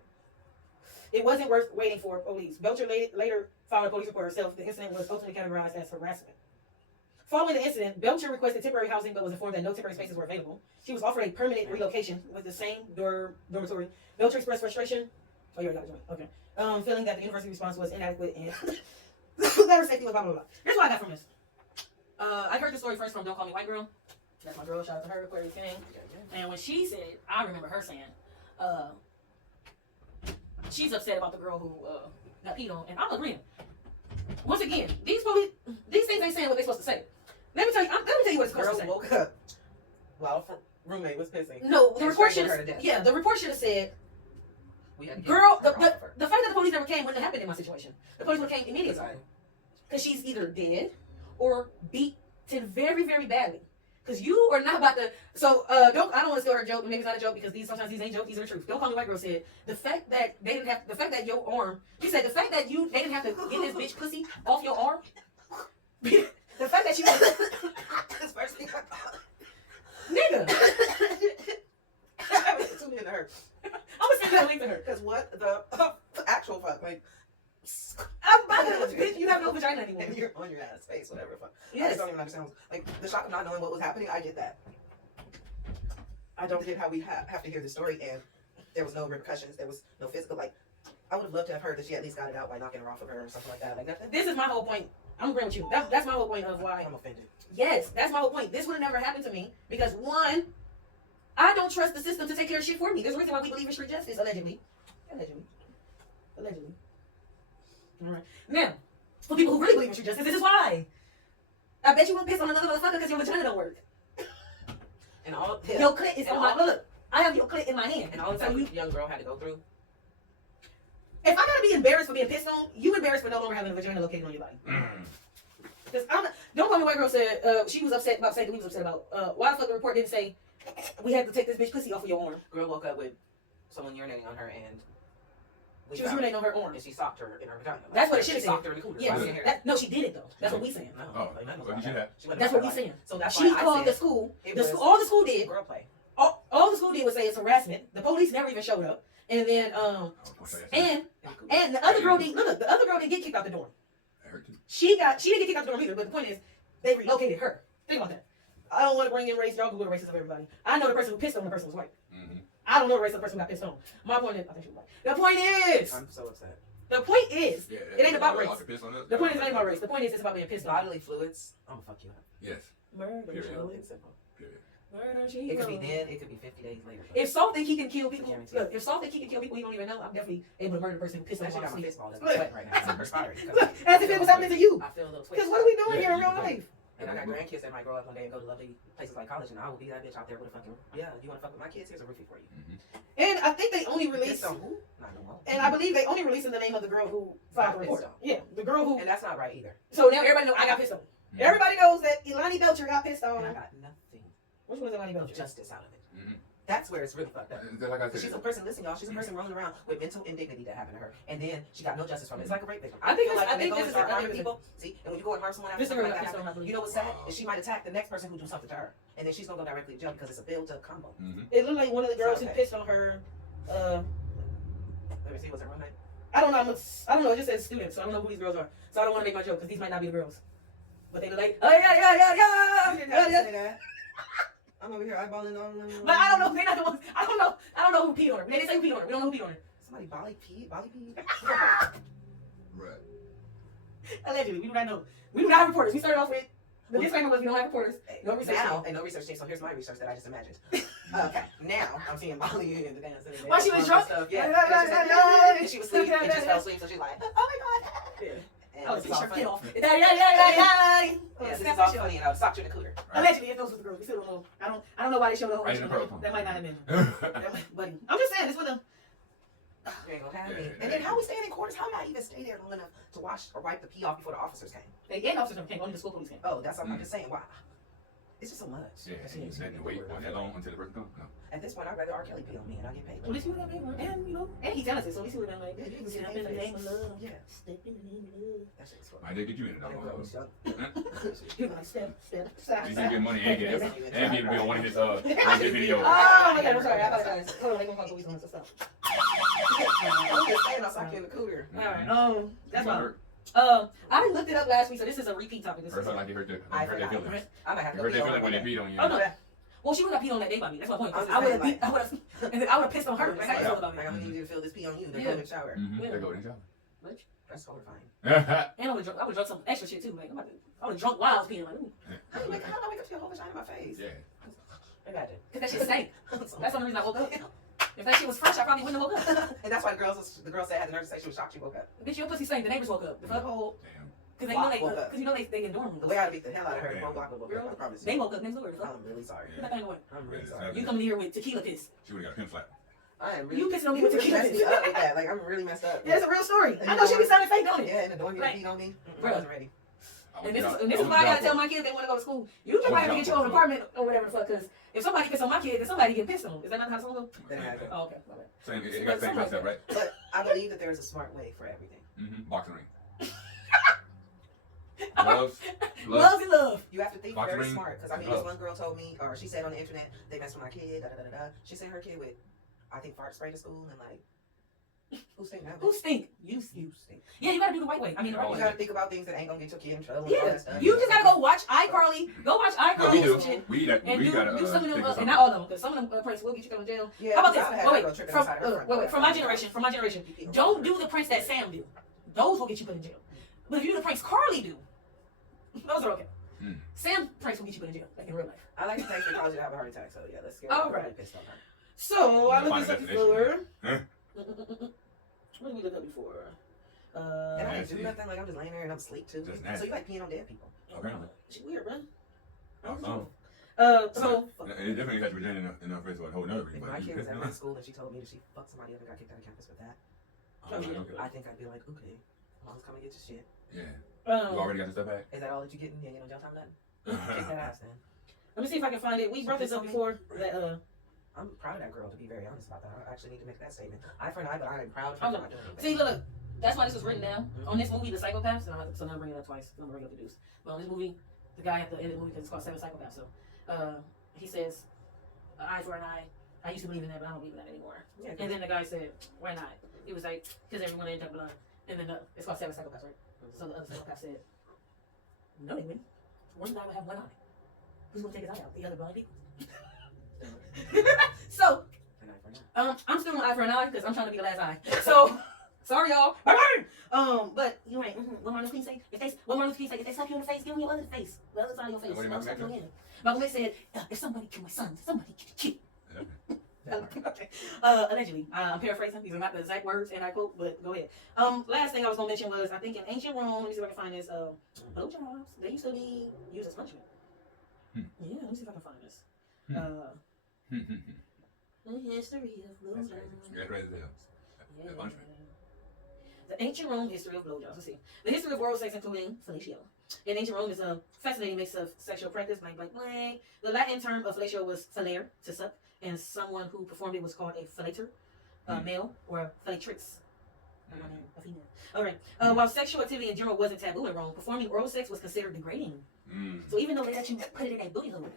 it wasn't worth waiting for police. Belcher later filed a police report herself. The incident was ultimately categorized as harassment. Following the incident, Belcher requested temporary housing but was informed that no temporary spaces were available. She was offered a permanent relocation with the same dormitory. Belcher expressed frustration. Oh, you already got it. Okay. Feeling that the university response was inadequate and that her safety was blah, blah, blah. Here's what I got from this. I heard the story first from Don't Call Me White Girl. That's my girl. Shout out to her, Aquarius King. And when she said, I remember her saying, she's upset about the girl who got peed on. And I'm agreeing. Once again, these things ain't saying what they're supposed to say. Let me tell you what it's supposed to Girl say. woke up while her roommate was pissing. No, the And report should strangled her to have. death. Yeah, the report should have said, We had to get girl, her the off of her. fact that the police never came wouldn't have happened in my situation. The police would have came immediately. Because she's either dead or beaten very, very badly. Because you are not about to. So I don't want to steal her joke, but maybe it's not a joke because sometimes these ain't jokes, these are the truth. Don't Call Me White Girl said the fact that they didn't have, the fact that your arm, she said the fact that they didn't have to get this bitch pussy off your arm. The fact that you This first thing I thought. nigga. Tune in to her. I'm gonna send that link to her. Because what the actual fuck? Like, I'm about to, bitch, you have no vagina anymore. and you're on your ass face, whatever. Fuck. I Yes. just don't even understand. Like, the shock of not knowing what was happening, I get that. I don't get how we have to hear the story and there was no repercussions. There was no physical. Like, I would have loved to have heard that she at least got it out by knocking her off of her or something like that. Like, nothing. This is my whole point. I'm agreeing with you. That's my whole point of why. I'm offended. Yes, that's my whole point. This would have never happened to me because one, I don't trust the system to take care of shit for me. There's a reason why we believe in street justice, allegedly. Allegedly. All right. Now, for people who really believe in street justice, this is why. I bet you won't piss on another motherfucker because your vagina don't work. And all Your clit is and on my all- look. I have your clit in my hand. and all the So time you, young girl had to go through. if I gotta be embarrassed for being pissed on, you embarrassed for no longer having a vagina located on your body. Because Don't Call Me White Girl said she was upset about saying we was upset about why the fuck the report didn't say we had to take this bitch pussy off of your arm. Girl woke up with someone urinating on her and She was urinating on her arm. and she socked her in her vagina. Like, That's what it she should have socked said. her in the cooter. Yeah, I didn't hear no, she did it though. That's what we saying. No, Oh, like, nothing well, like you should that. have. She went That's to what we her saying. life. So that's She why I called the said school. it The was school. All the school did. girl play. All the school did was say it's harassment. The police never even showed up. And then and the other girl didn't look. The other girl didn't get kicked out the dorm. I heard too. She didn't get kicked out the dorm either. But the point is, they relocated her. Think about that. I don't want to bring in race. Y'all Google the races of everybody. I know the person who pissed on the person was white. Mm-hmm. I don't know the race of the person who got pissed on. My point is, I think she was white. The point is, I'm so upset. the point is, Yeah, it ain't about race. piss on us. The point is, it ain't about race. The point is, it's about being pissed on. Bodily fluids. I'm gonna fuck you up. Yes. Murder, Period. Real and simple. Period. murder, she It could be wrote. then. It could be 50 days later. If Saul think he can kill people, Guarantee. look, if Saul think he can kill people he don't even know, I'm definitely able to murder the person who pissed I on actually my got my sleep. fist ball that's sweat right now. I'm perspiring. Look, as if it was happening to you. I feel a little twitch. Because what are we doing Yeah, here in you real do. life? And I got grandkids that might grow up one day and go to lovely places like college, and I will be that bitch out there with a fucking, yeah, you want to fuck with my kids? Here's a roofie for you. Mm-hmm. And I think they only released, Pissed on who? Not no more. and I believe they only released in the name of the girl who filed the Got report. pissed on. Yeah, the girl who. And that's not right either. So now everybody knows I got pissed on. Mm-hmm. Everybody knows that Elani Belcher got pissed on. And I got nothing Which one is Elani of Belcher? justice out of it. Mm-hmm. That's where it's really fucked up. Like I Because she's a said, person, listen, y'all, she's a person rolling around with mental indignity that happened to her. And then she got no justice from it. It's like a rape victim. I think feel this- like I when they think go this and is start a- harming people, see, and when you go and harm someone after This is something a like real that episode, I happens, believe. you know what's sad? Is she might attack the next person who do something to her. And then she's going to go directly to jail because it's a built-up combo. It looked like one of the girls who Okay. pissed on her. Let me see, what's her roommate? I don't know. I don't know. It just says students, so I don't know who these girls are. So I don't want to make my joke because these might not be the girls. But they look like, oh yeah. You didn't have to say that. I'm over here eyeballing all of them. But I don't know. They're not the ones. I don't know who peed on her. They didn't say who peed on her. We don't know who peed on her. Somebody Bolly P. right. Allegedly, we do not know. We do not have reporters. We started off with the disclaimer was we don't have reporters. No research. Now, and no research team. So here's my research that I just imagined. Okay, now I'm seeing Molly in the dance. While she was drunk? Yeah. And she was asleep and just fell asleep, so she's like, oh my god. Yeah. And Oh, this is all t-shirt funny. get off. Yeah, this is all funny, and I was socked you in the cooter. Allegedly, if those were the girls, we still don't know. I don't know why they showed the whole Right in the picture. protocol. That might not have been. But I'm just saying, this was a. You ain't gonna have me. Yeah. And then how we staying in quarters? How did I even stay there long enough to wash or wipe the pee off before the officers came? They get officers never came. Only the school police came. Oh, that's what I'm just saying. Why? It's just so much. Yeah, you had to wait that long until the person comes. No. At this point, I'd rather R. Kelly pee on me and I get paid. At least you would have paid for it. And he talented, so at least he would have been like, Yeah, you can step see in the my name of face. love. Yeah. Step in the name of love. That shit's fun. I did get you in it. And it grows, though. so. You're like, step. You can get money and get be on one of his videos. Oh my god, I'm sorry. I apologize. Hold on, they gonna call police on us and stuff. I'm just saying, I'll sock you in the cooter. Alright, that's fine. I looked it up last week, so this is a repeat topic. This Or is something like you heard I their forgot. feelings. I might have You to heard their go feelings when they pee beat on you. Oh no. Well, she would have peed on that day by me. That's my point. I'm just I would have, saying, I would have, and then I would have pissed on her. Like, how you feel about me? I'm gonna need you to feel this pee on you. Then Yeah. go in the shower. They go in the That's horrifying. shower. And I would have drunk some extra shit too. Like, I would have drunk while I was peeing. Like, ooh. How do I wake up to your whole vagina in my face? Yeah. I got it. Cause that shit stank. That's the only reason I woke up. If that shit was fresh, I probably wouldn't have woke up. And that's why the girl said had the nerve to say she was shocked she woke up. Bitch, your pussy stank. The neighbors woke up. The fuck? whole Damn. Cause Block you know they in dorm the rooms. way I beat the hell out of her, the whole block would woke up. I promise They you. woke up next door. The fuck? I'm really sorry. Put that thing away. I'm really sorry. You coming here with tequila piss. She would have got a pin flap. I am really. You pissing on me You with really tequila messed piss. me up with that. Like I'm really messed up. Yeah, it's a real story. I know she be sounding fake, don't it? Yeah, and the door you Right. beat on me. I Bruh. wasn't ready. And this is why I gotta tell my kids they want to go to school. You just might have to get your own apartment or whatever the fuck. Cause if somebody piss on my kid, then somebody get pissed on. Is that not how it's gonna go? Then I had to. Oh, okay. My bad. Same, it got the same concept, right? But I believe that there's a smart way for everything. Boxing ring. Gloves. Love and love. You have to think Boxing very ring, smart. Because I mean, gloves. this one girl told me, or she said on the internet, they messed with my kid. Da da da da. She sent her kid with, I think, fart spray to school and like. Who stink now? Who stink? You You stink. Yeah, you gotta do the white way. I mean, the right You way. gotta think about things that ain't gonna get your kid in trouble. And all Yeah, that stuff. you just gotta go watch iCarly. Go watch No, we iCarly and do. some shit. We And do gotta some of them, think of and something. not all of them, because some of them pranks will get you thrown in jail. Yeah, How about this? I had Wait, that girl tripping outside her front door. from my generation, don't do the pranks that Sam do. Those will get you put in jail. But if you do the pranks Carly do, those are okay. Sam pranks will get you put in jail, like in real life. I like the things that cause you to have a heart attack. So yeah, let's get. All really right. pissed on her. So I Find looked this a up definition. before. What did we look up before? And I didn't do Nasty. nothing. Like I'm just laying there and I'm asleep too. Just So nasty. you like peeing on dead people? Apparently. She weird, bro. Oh. So It definitely got you virginity in her face for a whole nother If reason. my But you kid was pissed ever me in school and she told me that she fucked somebody up and got kicked out of campus with that, off. I think I'd be like, okay, mom's coming to get your shit. Yeah. You already got your stuff back? Is that all that you getting? You ain't getting no jail time then? Kick that ass then. let me see if I can find it. We brought this up before. That I'm proud of that girl, to be very honest about that. I actually need to make that statement. Eye for an eye, but I am proud for I'm not not- doing anything. see, look, that's why this was written down on this movie, The Psychopaths. And so now I'm bringing it up twice. I'm bringing up the deuce. But on this movie, the guy at the end of the movie, because it's called Seven Psychopaths. So he says, eye for an eye. I used to believe in that, but I don't believe in that anymore. Yeah, And then the guy said, why not? It was like, because everyone ended up blind. And then it's called Seven Psychopaths, right? So the other psychopath said, no, they wouldn't. One guy would have one eye. Who's going to take his eye out? The other blind people. So, an eye for an eye. I'm still on eye for an eye because I'm trying to be the last eye. So, sorry y'all. But you're right. What Martin Luther King say? What Martin Luther King say? If they slap you in the face, give them your other face. The other side of your face. What did Don't Malcolm slap you X again. Malcolm X said, if somebody kill my son, somebody kill you. That part. Okay. Allegedly. I'm paraphrasing. These are not the exact words, and I quote, but go ahead. Last thing I was going to mention was, I think in ancient Rome, let me see if I can find this, blowjobs, they used to be used as punishment. Yeah, let me see if I can find this. The history of blowjobs. That's right as hell. Yeah. Punishment. The ancient Rome history of blowjobs. Let's see. The history of oral sex, including fellatio. In ancient Rome is a fascinating mix of sexual practice, blank, blank, blank. The Latin term of fellatio was fallere, to suck, and someone who performed it was called a fellator, male, or fellatrix. A female. All right. While sexual activity in general wasn't taboo in Rome, performing oral sex was considered degrading. So even though they let you put it in a booty hole,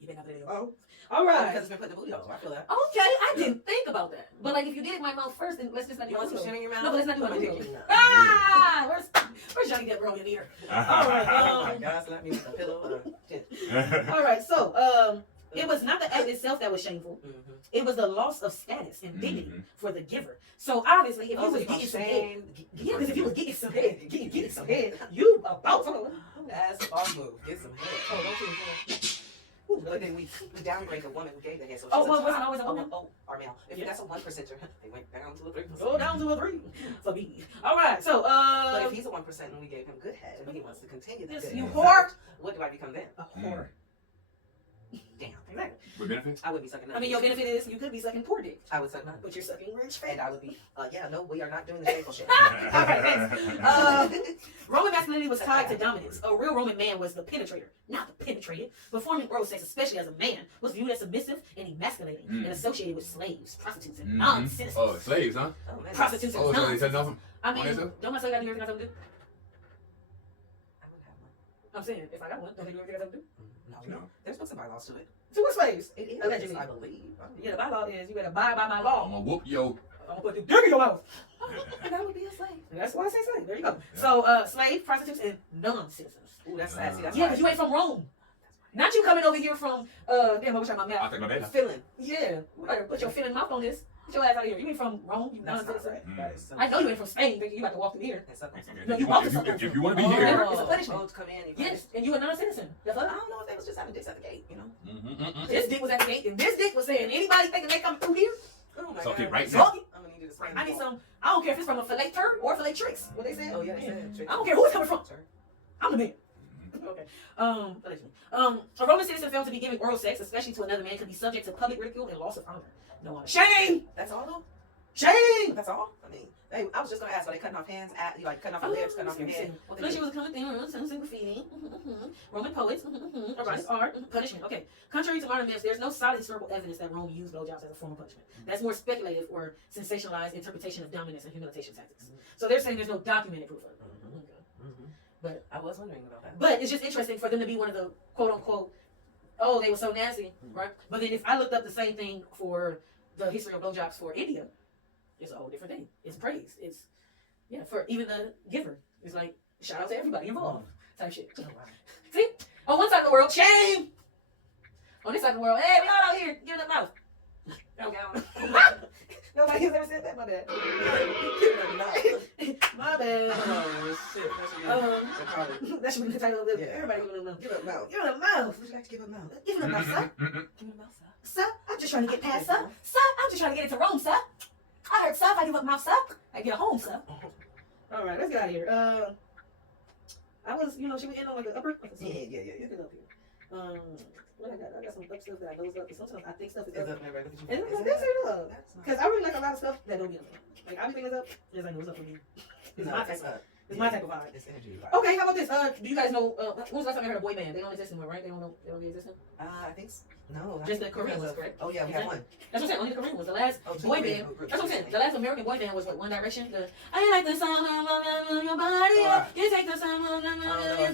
you better not put it in your mouth. All right. Because it's been put in the booty hole. I feel that. Okay, I didn't think about that. But like, if you did it in my mouth first, then let's just not do You my want some booty shit in hole. your mouth? No, but let's not do my Put booty my hole. dick in your mouth. Ah, where's Johnny Depp rolling in here? All right. Oh my God, slap me with a pillow. All right. So, it was not the act itself that was shameful. It was the loss of status and dignity for the giver. So obviously, if you was getting some head, yeah, because if you was getting some head, getting some head, you about to. That's boss move. Get some head. Oh, don't you? But then we downgrade the woman who gave the head. So she's well, it wasn't always a woman. Or male. If that's a 1%, they went down to a 3%. Go down to a 3 for me. All right. So, but if he's a 1% and we gave him good head and he wants to continue that, yes, good you head, whore. What do I become then? A whore. Damn. Exactly. With benefits? I would be sucking. I mean, your benefit is you could be sucking poor dick, I would suck none. but you're sucking rich fat. And I would be, no, we are not doing the shameful shit. All right, next. Roman masculinity was tied to dominance. A real Roman man was the penetrator, not the penetrated. Performing oral sex, especially as a man, was viewed as submissive and emasculating and associated with slaves, prostitutes, and non-citizens. Oh, slaves, huh? Oh, man. Prostitutes and Oh, so they said non-citizens. nothing? I mean, don't I say I do everything I do? I would have one. I'm saying, if I got one, don't they do everything I do? No. There's books and bylaws to it. So what slaves? It is, Allegedly. I believe. Yeah, the bylaw is you better abide by my I'm law. gonna whoop yo. I'm gonna put the dick in your mouth. And that would be a slave. That's why I say slave. There you go. So, slave, prostitutes, and non-citizens. Ooh, that's sassy. That's Yeah, because you ain't from Rome. Not you coming over here from, damn, I wish I had my I mouth. think my dad. Feeling. Yeah, you better put your feeling mouth on this. Get your ass out of here. You ain't from Rome, you That's not non-citizen. right. That is I know you ain't from Spain, thinking you about to walk through here. That's something. No, you walk to If you want to be Oh, here. yeah. It's a punishment. Oh, to come in. Yes, and you a non-citizen. The I fuck? don't know if they was just having dicks at the gate, you know? This dick was at the gate, and this dick was saying, anybody thinking they coming through here? Oh my Suck God. it right Suck it. I'm gonna need you to spray I need some, I don't care if it's from a fillet turd or a fillet tricks. What they said? Oh, yeah, they said. I don't care who it's coming from. Sure. I'm the man. Okay. A Roman citizen felt to be giving oral sex, especially to another man, could be subject to public ridicule and loss of honor. No honor. Shame! That's all though? Shame! That's all? I mean, I was just gonna ask, are they cutting off hands, like cutting off your lips, cutting off your head? What they Felicia do? was a common thing, some graffiti, Roman poets, erotic art, punishment. Okay. Contrary to modern myths, there's no solid historical evidence that Rome used blowjobs as a form of punishment. That's more speculative or sensationalized interpretation of dominance and humiliation tactics. So they're saying there's no documented proof of it. But I was wondering about that. But it's just interesting for them to be one of the quote unquote, oh, they were so nasty, right? But then if I looked up the same thing for the history of blowjobs for India, it's a whole different thing. It's praise. It's, yeah, for even the giver. It's like, shout out to everybody involved type shit. Oh, wow. See? On one side of the world, shame. On this side of the world, hey, we all out here giving them mouth. Nobody has ever said that, my bad. My bad. Oh, shit. That should be the title of this. Yeah. Everybody giving them mouth. Give a mouth. Give them mouth. Would you like to give a mouth? Give them mouth, sir. Give a mouth, sir. Sir, I'm just trying to get past, sir. Sir, I'm just trying to get into Rome, sir. I heard, sir, if I give up mouth, sir, I get home, sir. All right, let's get out of here. I was, she was in on like the upper. Yeah. Let's get up here. What I got some up stuff that I knows up. Sometimes I think stuff is Is up. up there, right? Look at you. And it's like, that's it up. Because I really like a lot of stuff that don't get up. Like, I be thinking it's up. It's like, no, it's up for me. It's my type of, it's my type of vibe. It's energy. Okay, how about this? Do you guys know, when was the last time you heard a boy band? They don't exist anymore, right? They don't be existing? I think no. Just the Korean ones, correct? Oh yeah, we have one. That's what I'm saying. Only the Korean ones. The last boy band. That's what I'm saying. The last American boy band was what? One Direction. I like the sound of your body. You take the sound of your body.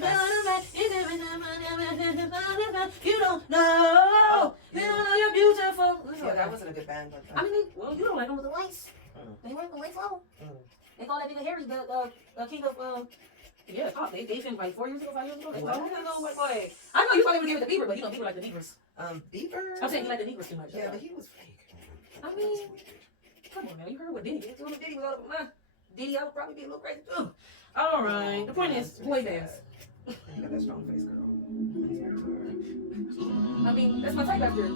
You don't know. You don't know you're beautiful. Yeah, that wasn't a good band. But, I mean, well, you don't like them with the whites. They weren't the white flow. They call that nigga Harry the king of yeah, pop. They filmed like 4 years ago, 5 years ago. They call him no white boy. I know you probably would give it to Bieber, but you know Bieber like the Beavers. Bieber. I'm saying he like the Negroes too much. Yeah, but he was fake. I mean, come on now, you heard what Diddy did. If Diddy was all over my Diddy, I would probably be a little crazy too. All right, the point is, boy bands. You got that strong face, girl. I mean, that's my type after.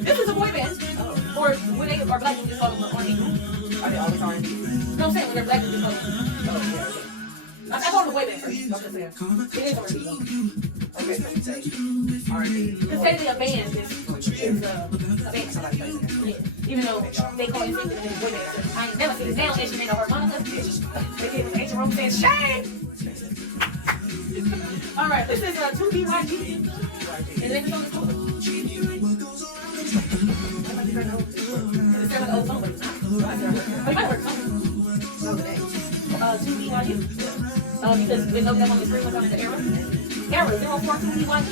This is a boy band, or when they are black, we just call them R&B. Are they always R&B? No, I'm saying when they're black, we just call them. Oh yeah. I call them a boy band first. I'm just saying. It is R&B though. Okay, so you say R&B. Because technically a band is a band. Somebody plays it. Yeah. Even though they call it singing and boy band. I ainn never seen a sound instrument or harmonica. They did with ancient Roman saying, shame! All right, this is 2BYG. And the name of the song is Cover. It sounds like an old song, but it's not. But you might have heard the song. 2BYG. Because we know that on the screen was on the era. Era 042BYG.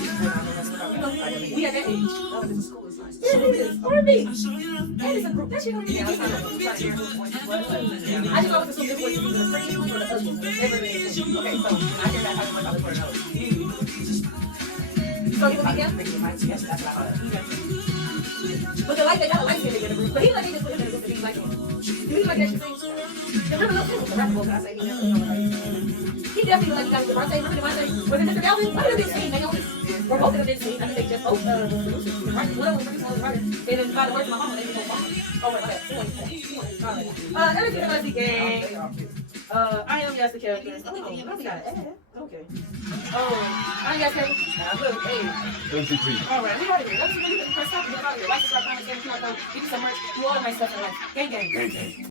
You know, we at that age. Yeah, it is. R&B. That is a group. That shit don't be out. I just always assume this was either the pretty or the ugly. Never been okay, so I hear that how much I look for a nose. So you would be down? Yes, that's what I heard. But they like they got a light skin in the group. But he like they just put him in the group to be like him. Do you like that shit thing? The River Love was a rapper, can I say? He definitely like you guys. Devontae, remember Devontae? Was it Mr. Galvin? One of them didn't sing, Naomi. Or both of them didn't sing. I think they just both one of them was writing. They didn't buy the word to my mama. They didn't know mama. Oh wait, okay. Everything about the gang. I am yes the character. Oh, we got an ad. Okay. I am yes character. Look, hey. All right, we out of here. Let's see if we can first stop and get out of here. Like, subscribe, comment, share, QR code. Give you some merch. Do all the nice stuff in life. Gang, gang.